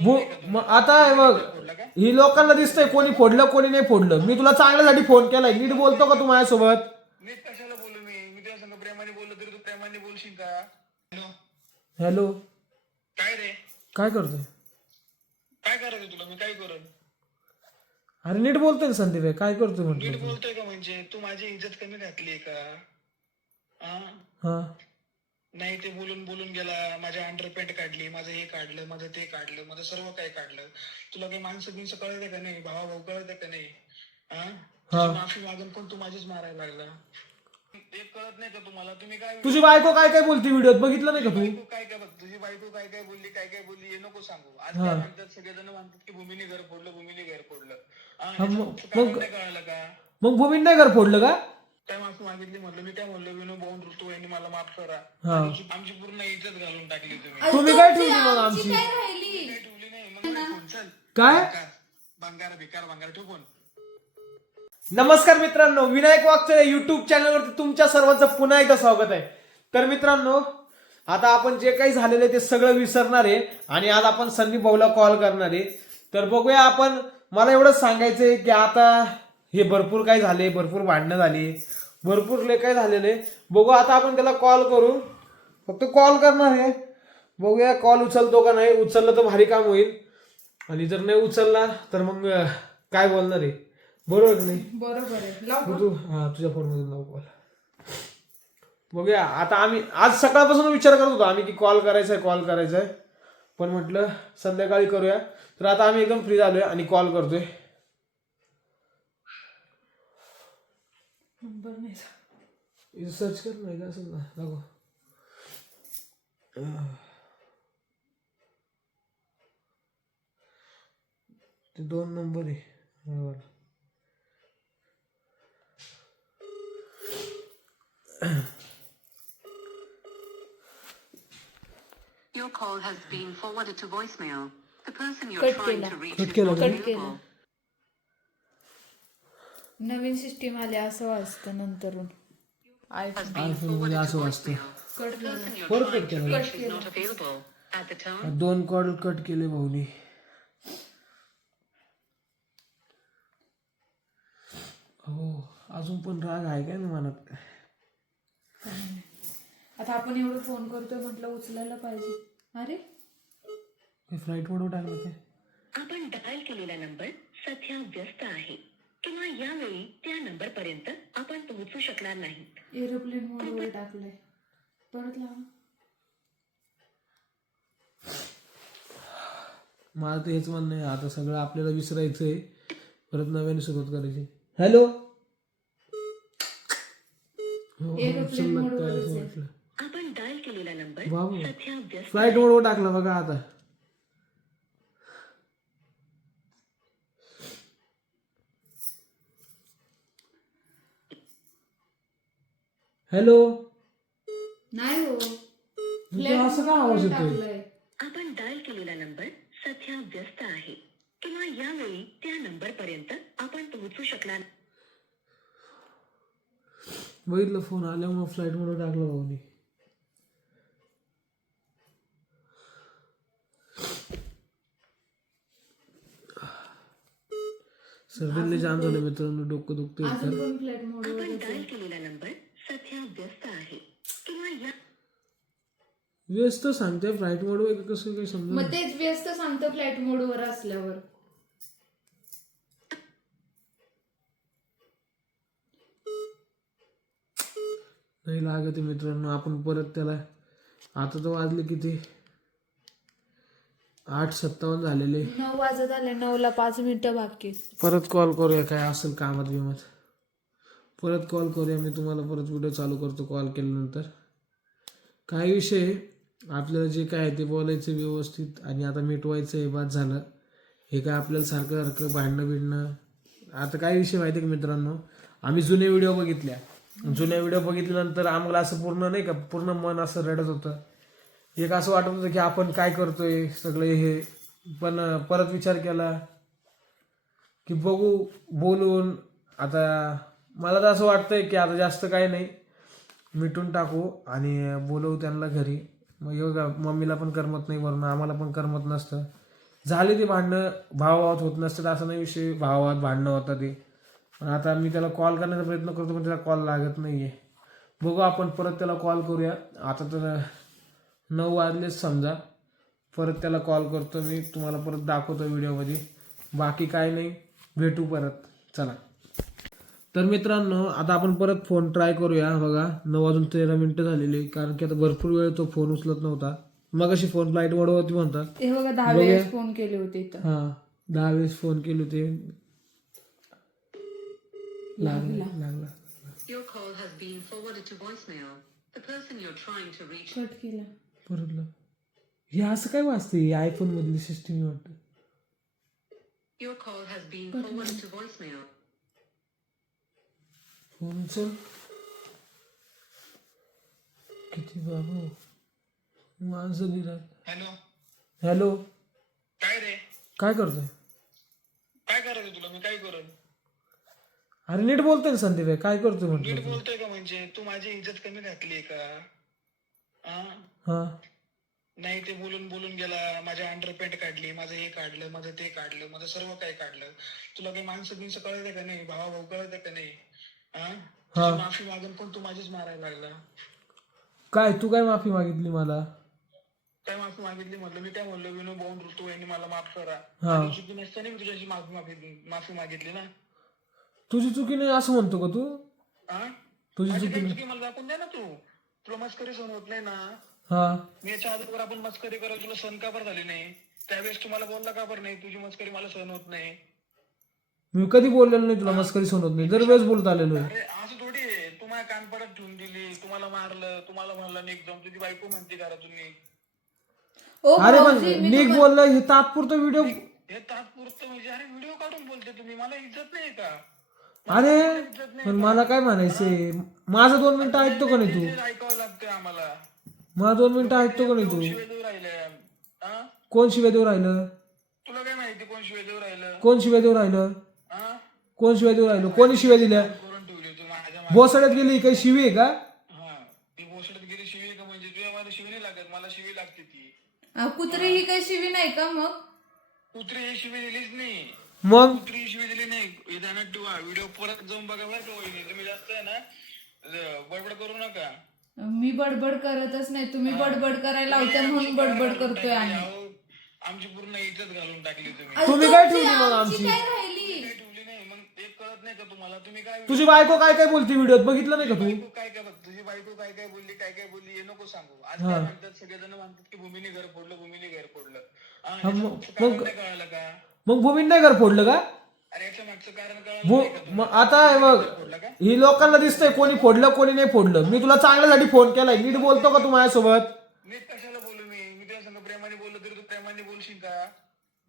भू? मग आता हे बघ? ही लोकांना दिसतंय कोणी फोडलं कोणी नाही फोडलं. मी तुला चांगल्यासाठी फोन केलाय. नीट बोलतो का तू माझ्यासोबत? नीट कशाला बोलू मी मी संग प्रेमाने बोललो तरी तू प्रेमाने बोलशील का हॅलो. हॅलो काय रे काय करतोय? काय करायचं तुला मी काय करू अरे नीट बोलतोय ना संदीप भाई, काय करतोय नीट म्हटलं बोलतोय का म्हणजे? तू माझी इज्जत कमी घातली का? हा हा. नाही ते बोलून बोलून गेला माझ्या अंडरपॅन्ट काढली माझं हे काढलं माझं ते काढलं माझं सर्व काही काढलं. तुला काही माणसं बिनसं कळते का नाही? भावा भाऊ कळते का नाही? हा? तुझी माफी मागून पण तू माझीच मारायला लागला? एक कळत नाही का तुम्हाला? तुम्ही काय तुझी बायको काय काय बोलते व्हिडिओत? बघितलं नाही का तू? बायको काय काय बघ तुझी बायको काय काय बोलली काय काय बोलली हे नको सांगू. आज काय म्हणतात सगळेजण म्हणतात की भूमीने घर फोडलं भूमीने घर फोडलं. हा, मग- कळालं का? मग भूमीन नाही घर फोडलं का? काय माफी मागितली म्हटलं मी काय म्हणलं विनू भाऊन ऋतू यांनी मला माफ करा. हा. आमची आमची पूर्ण इज्जत घालून टाकली तुम्ही तुम्ही काय ठेवली मग आमची काय राहिली? काय ठेवली नाही मग काय फोन चल. काय? भंगार भंगार भिकार भंगार ठेव फोन नमस्कार मित्रांनो विनायक वागचे युट्यूब चॅनलवरती तुमच्या सर्वांचं पुन्हा एकदा स्वागत आहे. तर मित्रांनो आता आपण जे काही झालेलं आहे ते सगळं विसरणार आहे आणि आज आपण संदीप भाऊला कॉल करणार आहे. तर बघूया आपण मला एवढंच सांगायचं आहे की आता हे भरपूर काही झाले भरपूर भांडणं झाली. भरपूर लय काय झालेले. बघू आता आपण त्याला कॉल करू. फक्त कॉल करणार आहे बघूया कॉल उचलतो का नाही. उचललं तर भारी काम होईल. आणि जर नाही उचलला तर मग काय बोलणार आहे बरोबर की नाही? बरोबर आहे. तू हा तुझ्या फोन मधून लाव कॉल बघूया. आता आम्ही आज सकाळपासून विचार करत होतो आम्ही की कॉल करायचा आहे कॉल करायचा आहे पण म्हटलं संध्याकाळी करूया. तर आता आम्ही एकदम फ्री झालोय आणि कॉल करतोय. नंबर नाही सर्च कर नाही का असं ना अं. ते दोन नंबर आहे. Your call has been forwarded to voicemail. The person you're trying to reach is not का? कट केलं available. नवीन सिस्टीम आली असं वाचतं नंतरून. आय Has been iPhone मध्ये असं वाचतं. कट केला. दोन कॉल कट केले भाऊनी. हो अजून पण राग आहे काय ना मनात? आता आपण एवढं फोन करतोय म्हटलं उचलायला पाहिजे. अरे? फ्लाईट मोडवर टाकलं ते. आपण डायल केलेला नंबर सध्या व्यस्त आहे. किंवा यावेळी त्या नंबर पर्यंत आपण पोहोचू शकणार नाही. एरोप्लेन मोडवर टाकलंय परत लावा. मला तर हेच म्हणणं आहे आता सगळं आपल्याला विसरायचं आहे परत नव्याने सुरुवात करायची. हॅलो हो, एरोप्लेन मोडवरच आहे. वाटलं आपण डायल केलेला नंबर सध्या व्यस्त फ्लाईट मोडवर टाकला बघा आता. हॅलो? नाही हो. तुझा असं का आवाज येतोय? टाकलंय. आपण डायल केलेला नंबर सध्या व्यस्त आहे. किंवा यावेळी त्या नंबर पर्यंत आपण पोहोचू शकणार बघितलं फोन आल्यामुळे फ्लाईट मोडवर टाकला भाऊनी. सर्दीला जाम झालं मित्रांनो डोकं दुखतंय अजून पण फ्लाईट मोडवर आपण डायल केलेला नंबर सध्या व्यस्त आहे किंवा या व्यस्त सांगते फ्लाईट मोडवर कसं काही समजा मग तेच व्यस्त सांगतं फ्लाईट मोडवर असल्यावर. नाही लागत आहे मित्रांनो आपण परत त्याला आता तर वाजले किती? आठ सत्तावन्न झालेले नऊ वाजत आले नऊला पाच मिनिटं बाकी. परत कॉल करूया काय असेल कामात बिमात. परत कॉल करूया मी तुम्हाला परत व्हिडिओ चालू करतो कॉल केल्यानंतर. काही विषय आपल्याला जे काय आहे ते बोलायचं व्यवस्थित आणि आता मिटवायचं आहे बाद झालं. हे काय आपल्याला सारखं सारखं भांडणं बिडणं. आता काय विषय माहिती आहे का मित्रांनो? आम्ही जुने व्हिडिओ बघितल्या. जुन्या व्हिडिओ बघितल्यानंतर आम्हाला असं पूर्ण नाही का पूर्ण मन असं रडत होतं. एक असं वाटत होतं की आपण काय करतोय सगळे हे. पण परत विचार केला की बघू बोलून आता मला तर असं वाटतंय की आता जास्त काही नाही. मिटून टाकू आणि बोलवू त्यांना घरी. मग एवढा मम्मीला पण करमत नाही वरून आम्हाला पण करमत नसतं. झाले ते भांडणं भावाभावात होत नसतं असं नाही विषय भावाभावात भांडणं होतं ते. पण आता मी त्याला कॉल करण्याचा प्रयत्न करतो पण त्याला कॉल लागत नाही आहे बघू आपण परत त्याला कॉल करूया. आता तर नऊ वाजलेच समजा. परत त्याला कॉल करतो मी तुम्हाला परत दाखवतो व्हिडिओमध्ये बाकी काय नाही भेटू परत. चला. तर मित्रांनो आता आपण परत फोन ट्राय करूया. बघा नऊ वाजून तेरा मिनटं झालेली कारण की आता भरपूर वेळ तो फोन उचलत नव्हता. मग अशी फोन फ्लाईट मोडवरती म्हणतात. बघा दहा. वेळेस फोन केले होते इथं. हा दहा वेळेस फोन केले होते. लागला लागला. Your call has been forwarded to voicemail. The person you're trying to reach cut केला. परत लाव. हे असं काय वाचते आयफोन मधली सिस्टीम वाटतं. Your call has been forwarded to voicemail. उचल किती बाबू? माणसं दिला हॅलो. हॅलो. काय रे? काय करतोय? काय करायचं तुला? मी काय करू? अरे नीट बोलतोय ना संदीप भाई. काय करतोय म्हटलं नीट तू? बोलतोय का म्हणजे? तू माझी इज्जत कमी घातली का? हा हा. नाही ते बोलून बोलून गेला. माझ्या अंडरपॅन्ट काढली माझं हे काढलं माझं ते काढलं माझं सर्व काही काढलं. तुला काही माणसं बिनसं कळत का नाही? भावा भाऊ कळत का नाही? हा. माफी मागून पण तू माझीच मारायला लागला? काय तू काय माफी मागितली मला? काय माफी मागितली म्हटलं मी काय म्हणलो विनू भाऊन ऋतू यांनी मला माफ करा. हा. आणि चुकी नसताना मी तुझ्याशी माफी माफी माफी मागितली ना. तुझी चुकी नाही असं म्हणतो का तू? हा तुझी माझी चुकी काही नाही. चुकी मला दाखवून द्या ना तू. तुला मस्करी सहन होत नाही ना. हा. मी याच्या अगोदर आपण मस्करी करत तुला सहन का बरं झाली नाही? त्यावेळेस तुम्हाला बोलला का बरं नाही? तुझी मस्करी मला सहन होत नाही. मी कधी बोललेलो नाही तुला? मस्करी सोडत नाही दरवेळेस बोलत आलेलो आहे. अरे असं थोडी आहे. तुम्हाला कान पडत ठेवून दिली तुम्हाला मारलं तुम्हाला म्हणलं निघ जाऊन. तुझी बायको म्हणते करा तुम्ही ओ अरे मी निक बोललं हे तात्पुरतं व्हिडिओ हे तात्पुरतं म्हणजे अरे व्हिडिओ काढून बोलते तुम्ही. मला इज्जत नाही का? अरे पण मला काय म्हणायचंय माझं दोन मिनिटं ऐकतो का नाही तू? ते ऐकावं लागतंय आम्हाला. मला दोन मिनिटं ऐकतो का नाही तू? शिवाय देऊ राहिले. हा कोण शिव्या देऊ राहिलं? तुला काय माहिती कोण शिवाय देऊ राहिलं? कोण शिव्या देऊ राहिलं? कोण शिव्या देऊ राहिलं? कोणी शिव्या दिल्या करून ठेवली माझ्या. बोसड्यात गेली काही शिवी आहे का? हा. ती गेली शिवी का म्हणजे? तुझ्या मला शिवी नाही लागत मला शिवी लागते ती. कुत्री ही काही शिवी नाही का मग? कुत्री ही शिवी दिलीच नाही. मग? कुत्री ही शिवी दिली नाही. ध्यानात ठेवा. व्हिडिओ परत जाऊन बघा बरं का वहिनी. तुम्ही जास्त आहे ना बडबड करू नका. मी बडबड करतच नाही. तुम्ही बडबड करायला लावता म्हणून बडबड करतोय आम्ही. अहो, आमची पूर्ण इज्जत घालून टाकली तुम्ही. तुम्ही काय तुमची- ठेवली मग आमची काय ठेवली नाही मग एक कळत नाही का तुम्हाला? तुम्ही काय तुझी बायको काय काय बोलते व्हिडिओत? बघितलं नाही का तू? बायको काय काय बघ तुझी बायको काय काय बोलली काय काय बोलली हे नको सांगू. आज काय म्हणतात सगळेजण म्हणतात की भूमीने घर फोडलं भूमीने घर फोडलं. हा, मग- मागचं कारण नाही कळालं का? मग भूमीन नाही घर फोडलं का? अरे याच्या मागचं कारण कळालं भू नाही का तुला? मग आता हे बघ फोडलं का? ही लोकांना दिसतंय कोणी फोडलं कोणी नाही फोडलं. मी तुला चांगल्यासाठी फोन केलाय. नीट बोलतो का तू माझ्यासोबत? नीट कशाला बोलू मी? मी तुझ्या संग प्रेमाने बोललो तरी तू प्रेमाने बोलशील का?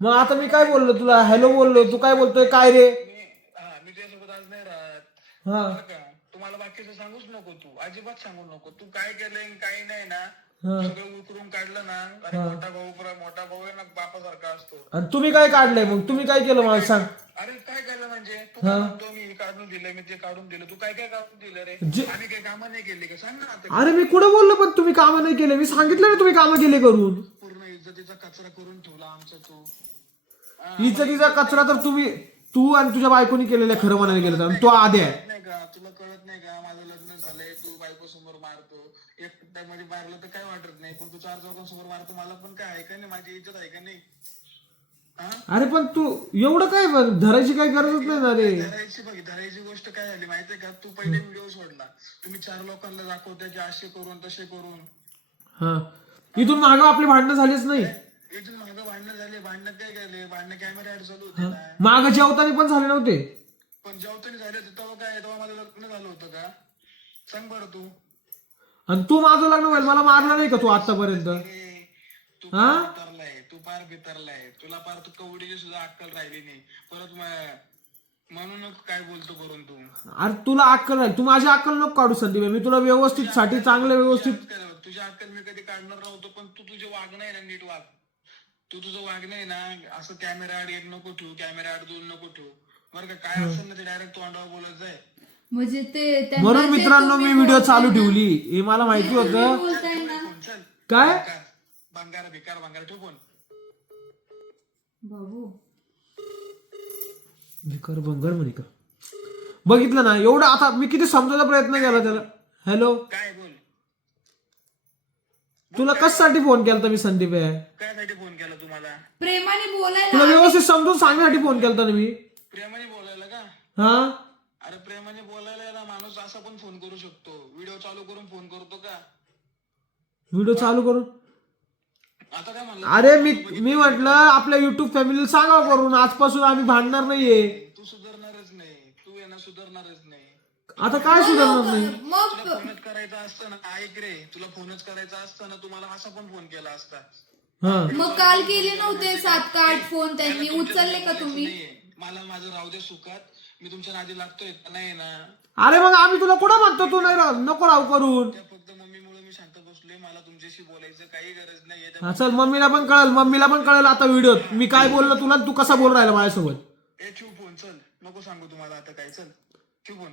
मग आता मी काय बोललो तुला? हॅलो बोललो. तू काय बोलतोय? काय रे मी हा मी तुझ्यासोबत आज नाही राहत हा. बरं का? तुम्हाला बाकीचं सांगूच नको तू. अजिबात सांगू नको. तू काय केलंय काय नाही ना हा. सगळं उकरून काढलं ना अरे मोठा भाऊ पुरा मोठा भाऊ आहे ना बापासारखा असतो. आणि तुम्ही काय काढलंय मग? तुम्ही काय केलं मला सांग. अरे काय केलं म्हणजे? तू काय म्हणतो मी हे काढून दिलं मी ते काढून दिलं तू काय काय काढून दिलं रे? जे- आम्ही काही कामं नाही केली का? सांग ना आता. अरे मी कुठं बोललो पण तुम्ही कामं नाही केले? मी सांगितलं ना तुम्ही कामं केले करून. पूर्ण इज्जतीचा कचरा करून ठेवला आमचा तू. इज्जतीचा कचरा तर तुम्ही तू आणि तुझ्या बायकोनी केलेलं आहे, खरं म्हणायला गेलं तर. तो आद्या आहे. नाही का? तुला कळत नाही का? माझं लग्न झालंय तू बायको समोर मारतो. एक मध्ये मारलं तर काय वाटत नाही? पण तू चार चौकांसमोर मारतो मला पण काय आहे का नाही? माझी इज्जत आहे का नाही? हा? अरे पण तू एवढं काय धरायची काही गरजच नाही ना रे धरायची बघ धरायची गोष्ट काय झाली माहितीये का? तू पहिले व्हिडिओ सोडला. तुम्ही चार लोकांना दाखवताय की असे करून तसे करून. हा. इथून मागं आपली भांडणं झालीच नाही. इथून मागं भांडणं झाले भांडणं काय झाले? भांडणं कॅमेरा ऍड चालू होते ना मागं जेवताना पण झाले नव्हते? पण जेवताना झाले होते तेव्हा काय तेव्हा माझं लग्न झालं होतं का? सांग बरं तू. आणि तू माझं लग्न व्हायला मला मारलं नाही का तू आतापर्यंत? ए, तू बितरलाय तू फार बितरलाय. तुला फार तू कवडीची सुद्धा अक्कल राहिली नाही. परत म- म्हणूनच काय बोलतो करून तू? अरे तुला अक्कल नाही. तू माझी अक्कल नको काढू संदीप. मी तुला व्यवस्थित साठी चांगलं व्यवस्थित? तुझ्या अक्कल मी कधी काढणार नव्हतो पण तू तुझे वागणं आहे ना नीट वाग. तू तुझं वागणं आहे ना असं कॅमेरा आड एक नको ठेवू कॅमेरा आड दोन नको ठेवू. बरं का काय असेल ना ते डायरेक्ट तोंडावर बोलत जाय. म्हणजे ते त्यांना म्हणून जे मित्रांनो तुम्ही मी व्हिडिओ बोलताय चालू ना, ठेवली. हे मला माहिती तुम्ही होतं. बोलताय ना. चल काय? भंगार भिकार भंगार ठेव फोन. बाबू. भिकार भंगार म्हणे का? बघितलं ना एवढं आता मी किती समजायचा प्रयत्न केला त्याला. हॅलो काय तुला कशासाठी फोन केला मी संदीप? आहे कायसाठी फोन केला तुम्हाला? प्रेमाने तुला बोलायला व्यवस्थित समजून सांगण्यासाठी फोन केला ना मी. प्रेमाने बोलायला का? हा? अरे प्रेमाने बोलायला याला माणूस असा पण फोन करू शकतो. व्हिडिओ चालू करून फोन करतो का? व्हिडिओ चालू करून? आता काय म्हणलं? अरे मी मी म्हटलं आपल्या युट्यूब फॅमिलीला सांगावं करून. आजपासून आम्ही भांडणार नाहीये. तू सुधारणारच नाही. तू येणं सुधारणारच नाही. आता काय सुधारणार नाही. मग तुला फोनच करायचा असतं ना ऐक रे. तुला फोनच करायचा असतं ना तुम्हाला असा पण फोन केला असता. हा. मग काल केले नव्हते सात का आठ फोन त्यांनी? उचलले का तुम्ही? नाहीये. मला माझं राहू दे सुखात मी तुमच्या नादी लागतोय का? नाही ना. अरे मग आम्ही तुला कुठं म्हणतो तू नाही राह नको राहू करून. त्या फक्त मम्मीमुळे मी शांत बसलोय. मला तुमच्याशी बोलायचं काही गरज नाहीये. हा, चल मम्मीला पण कळेल. मम्मीला पण कळेल आता व्हिडिओ मी काय बोललो तुला आणि तू कसा बोल राहिला माझ्यासोबत? ए ठेव फोन चल. नको सांगू तुम्हाला आता काय. चल. ठेव फोन.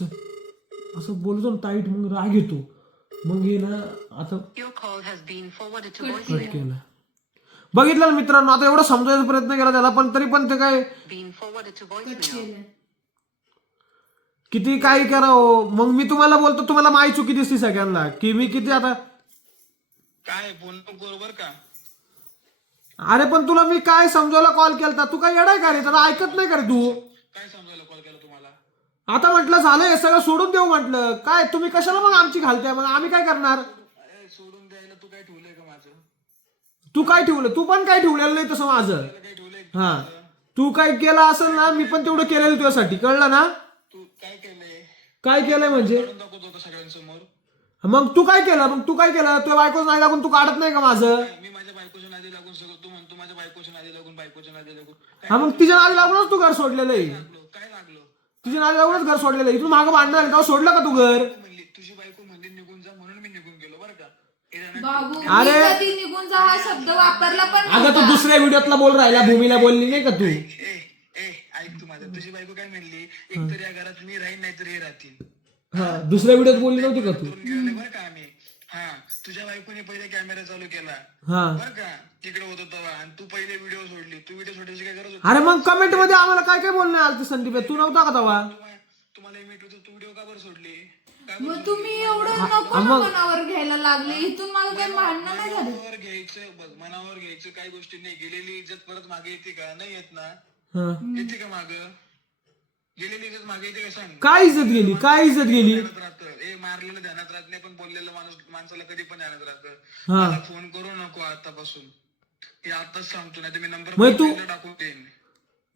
चल. असं बोलतो ना टाईट मग राग येतो मग हे ना आता कट. केलं बघितलं ना मित्रांनो आता एवढा समजायचा प्रयत्न केला त्याला पण तरी पण ते काय. केलं. किती काही करावं मग मी तुम्हाला बोलतो तुम्हाला माही चुकी दिसती सगळ्यांना की मी किती आता काय फोन बरोबर का अरे पण तुला मी काय समजायला कॉल केलता तू काय येडाय का रे त्याला ऐकत नाही का रे तू काय समजायला कॉल केला आता म्हटलं झालं हे सगळं सोडून देऊ म्हटलं. काय तुम्ही कशाला मग आमची घालताय? मग आम्ही काय करणार? अरे सोडून द्यायला तू काय ठेवलंय का माझं? तू काय ठेवलं? तू पण काय ठेवलेलं नाही तसं माझं. तुला काय ठेवलंय हा. तू काय केलं असेल ना मी पण तेवढं केलेलं तुझ्यासाठी. कळलं ना? तू काय केलंय? काय केलंय म्हणजे? काढून दाखवत होता सगळ्यांसमोर. मग तू काय केलं? मग तू काय केलं? तुझ्या बायकोच नाही लागून तू काढत नाही का माझं? मी माझ्या बायकोच्या नादी लागून सगळं तू म्हणतो माझ्या बायकोच्या नादी लागून बायकोच्या नादी लागून. काय हा मग तिच्या नादी लागूनच तू घर सोडलेलं आहे. लागलो? काय लागलो? तिच्या नादी लागूनच घर सोडलेलं आहे. इथून मागं आहे, तेव्हा सोडलं का तू घर? म्हणली तुझी बायको म्हणली निघून जा म्हणून मी निघून गेलो बरं का? हे जाणं- बाबू अरे. कधी निघून जा हा शब्द वापरला पण अगं तू नव्हता. दुसऱ्या व्हिडिओतला बोल राहिला भूमीला बोलली नाही का तू? ए ए ऐक तू माझं. तुझी बायको काय म्हणली? एक तर या घरात मी राहीन नाहीतर हे राहतील. हा दुसऱ्या व्हिडिओत बोलली नव्हती का तू? करून गेले बरं का आम्ही. हा. तुझ्या बायकोने पहिले कॅमेरा चालू केला. हा. बरं का? तिकडे होतो तेव्हा. आणि तू पहिले व्हिडिओ सोडली. तू व्हिडिओ सोडायची काय गरज होती? अरे मग कमेंटमध्ये आम्हाला काय काय बोलणं आलं संदीप? तू नव्हता का तेव्हा? तुम्हा- तुम्हाला होतो. तू व्हिडिओ का बरं सोडली? बरं मग तुम्ही एवढं नको ना मनावर घ्यायला लागले. इथून मला काही भांडणं नाही झाली. मनावर घ्यायचं बघ मनावर घ्यायचं काही गोष्टी नाही. गेलेली इज्जत परत मागे येते का? नाही येत ना? हा. येते का माग? गेलेली इज्जत मागे येते का सांग काय इज्जत गेली? काय इज्जत गेली? ध्यानात राहतं. ए मारलेलं ध्यानात राहत नाही पण बोललेलं माणूस माणसाला कधी पण ध्यानात राहतं. हा. मला फोन करू नको आतापासून. हे आताच सांगतो नाही तर मी नंबर मग तू- टाकून देईन.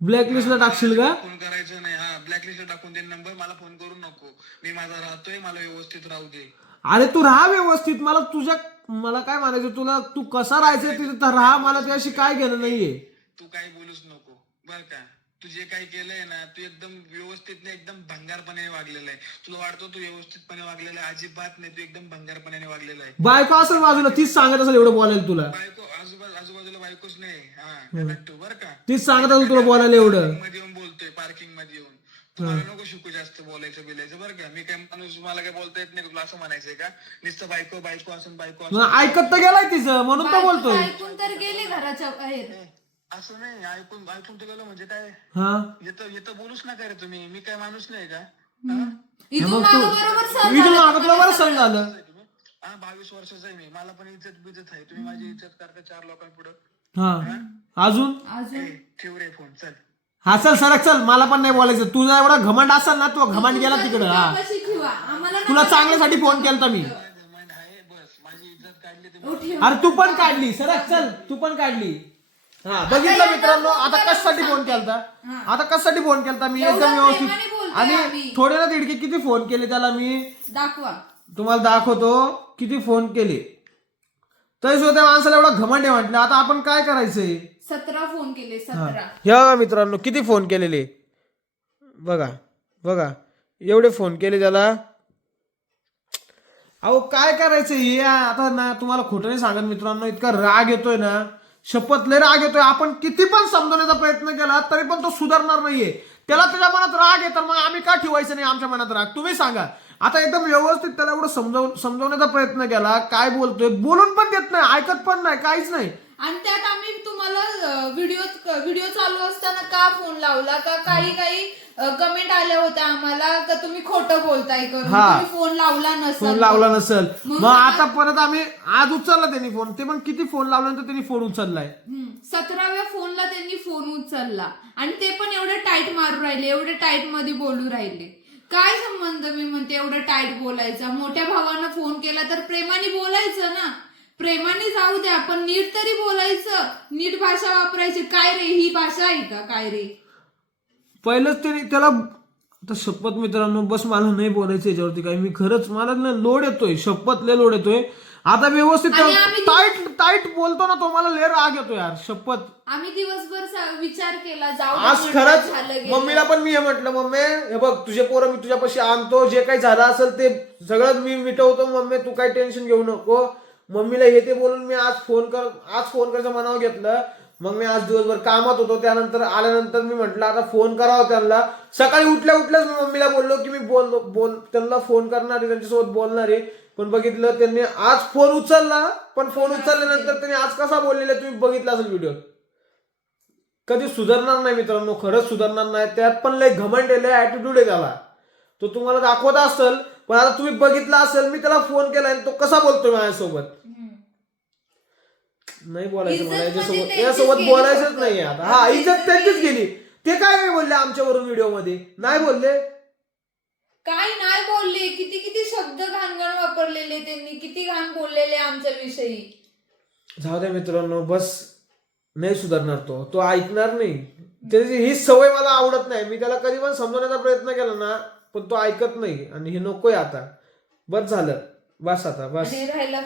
ब्लॅकलिस्टला टाकशील का? फोन करायचं नाही. हा ब्लॅकलिस्टला टाकून देईन नंबर मला फोन करू नको. मी माझा राहतोय मला व्यवस्थित राहू दे. अरे तू राहा व्यवस्थित. मला तुझ्या मला काय म्हणायचं? तुला तू कसा राहायचं तिथे? तर राहा. मला त्याशी काय घेणं नाहीये. तू काही बोलूच नको. बर का? तू जे काही केलंय ना तू एकदम व्यवस्थित नाही एकदम भंगारपणे वागलेला आहे. तुला वाटतो तू व्यवस्थितपणे वागलेला आहे? अजिबात नाही तू एकदम भंगारपणे वागलेला आहे. बायको असेल बाजूला तीच सांगत असेल एवढं बोलायला तुला. बायको आजूबाजू आजूबाजूला बायकोच नाही. हा तू बर का? तीच सांगत असेल तुला बोलायला एवढं. मध्ये येऊन बोलतोय पार्किंगमध्ये येऊन. तुम्हाला नको शिकू जास्त बोलायचं बिलायचं बरं का? मी काय माणूस मला काय बोलता येत नाही का? तुला असं म्हणायचंय का? नुसतं बायको बायको असून बायको असं ऐकत तर गेलाय तिचं म्हणून तर बोलतोय. ऐकून तर गेले घराच्या बाहेर. असं नाही ऐकून ऐकून तर गेलं म्हणजे काय? हा? येतं येतं बोलूच नका रे तुम्ही. मी काय माणूस नाही का? हा? इथून मागं बरोबर सहन इथून झालं. मागं तुला बरं झालं. तुम्ही हा बावीस वर्षाचा आहे मी. मला पण इज्जत बिजत आहे. तुम्ही माझी इज्जत करता चार लोकांपुढं. हा. अजून? अजून? ए, ठेव रे फोन. चल. हा चल सरक चल. मला पण नाही बोलायचं. तुझा एवढा घमंड असेल ना तू घमंड गेला तिकडं हा. कशी ठेवा. आम्हाला तुला चांगल्यासाठी फोन केलता मी. आहे बस. माझी इज्जत काढली तुम्ही. अरे तू पण काढली. सरक चल. तू पण काढली. हा. बघितलं मित्रांनो आता कशासाठी फोन केलता? आता कशासाठी फोन केलता मी? एवढं एकदम प्रेमाने व्यवस्थित बोलतोय आणि आम्ही. थोडे ना तिडके किती फोन केले त्याला मी? दाखवा. तुम्हाला दाखवतो किती फोन केले. तरी सुद्धा त्या माणसाला एवढा घमंड आहे म्हटलं. आता आपण काय करायचंय? सतरा फोन केले सतरा. या बघा मित्रांनो किती फोन केलेले? बघा बघा. एवढे फोन केले त्याला. अहो काय करायचं हे? आता ना तुम्हाला खोटं नाही सांगत मित्रांनो. इतका राग येतोय ना. शपथ लय राग येतोय. आपण किती पण समजवण्याचा प्रयत्न केला तरी पण तो सुधारणार नाहीये. त्याला त्याच्या मनात राग आहे तर मग आम्ही का ठेवायचं नाही आमच्या मनात राग? तुम्ही सांगा. आता एकदम व्यवस्थित त्याला एवढं समजव समजवण्याचा प्रयत्न केला काय बोलतोय बोलून पण देत नाही ऐकत पण नाही काहीच नाही. आणि त्यात आम्ही तुम्हाला व्हिडिओ व्हिडिओ चालू असताना का फोन लावला का काही काही कमेंट आल्या होत्या आम्हाला का तुम्ही खोटं बोलताय करून? हा. तुम्ही फोन लावला फोन नसेल लावला नसेल. मग मग आता परत आम्ही आज उचलला त्यांनी फोन ते पण किती फोन लावल्यानंतर त्यांनी फोन उचललाय? हम्म. सतराव्या फोनला त्यांनी फोन उचलला. आणि ते पण एवढे टाईट मारू राहिले एवढे टाईटमध्ये बोलू राहिले. काय संबंध मी म्हणते एवढं टाईट बोलायचा? मोठ्या भावानं फोन केला तर प्रेमाने बोलायचं ना. प्रेमाने जाऊ द्या पण नीट तरी बोलायचं. नीट भाषा वापरायची. काय रे ही भाषा आहे का? काय रे? पहिलंच त्यांनी त्याला आता शपथ मित्रांनो बस मला नाही बोलायचं याच्यावरती काही. मी खरंच मला ना लोड येतोय शपथ लय लोड येतोय. आता व्यवस्थित टाईट टाईट बोलतो ना तो मला लय राग येतो यार शपथ. आम्ही दिवसभर विचार केला जाऊ आज खरंच. मम्मीला पण मी हे म्हटलं मम्मी हे बघ तुझे पोरं मी तुझ्यापाशी आणतो जे काही झालं असेल ते सगळं मी मिटवतो मम्मी तू काही टेन्शन घेऊ नको. मम्मीला हे ते बोलून मी आज फोन कर आज फोन करायचं मनावर घेतलं. मग मी आज दिवसभर कामात होतो त्यानंतर आल्यानंतर मी म्हटलं आता फोन करावा त्यांना. सकाळी उठल्या उठल्याच मी मम्मीला बोललो की मी बोल बोल त्यांना फोन करणार आहे त्यांच्यासोबत बोलणार आहे. पण बघितलं त्यांनी आज फोन उचलला पण फोन उचलल्यानंतर त्यांनी आज कसा बोललेला तुम्ही बघितला असेल व्हिडिओ कधी सुधारणार नाही मित्रांनो खरंच सुधारणार नाही. त्यात पण लय घमंड आहे लय ऍटिट्यूड आहे त्याला. तो तुम्हाला दाखवत असेल पण आता तुम्ही बघितला असेल मी त्याला फोन केला आणि तो कसा बोलतोय माझ्यासोबत? नाही बोलायचं मला याच्यासोबत यासोबत बोलायचंच. नाही आता. हा इज्जत त्यांचीच गेली. ते काय नाही बोलले आमच्यावरून व्हिडिओमध्ये नाही बोलले? काय नाही बोलले. किती किती शब्द घाणघाण वापरलेले त्यांनी किती घाण बोललेले आमच्या विषयी जाऊ द्या मित्रांनो बस. नाही सुधारणार तो. तो ऐकणार नाही. त्याची ही सवय मला आवडत नाही. मी त्याला कधी पण समजवण्याचा प्रयत्न केला ना पण तो ऐकत नाही. आणि हे नकोय आता. बस झालं. बस आता बस. आणि राहिला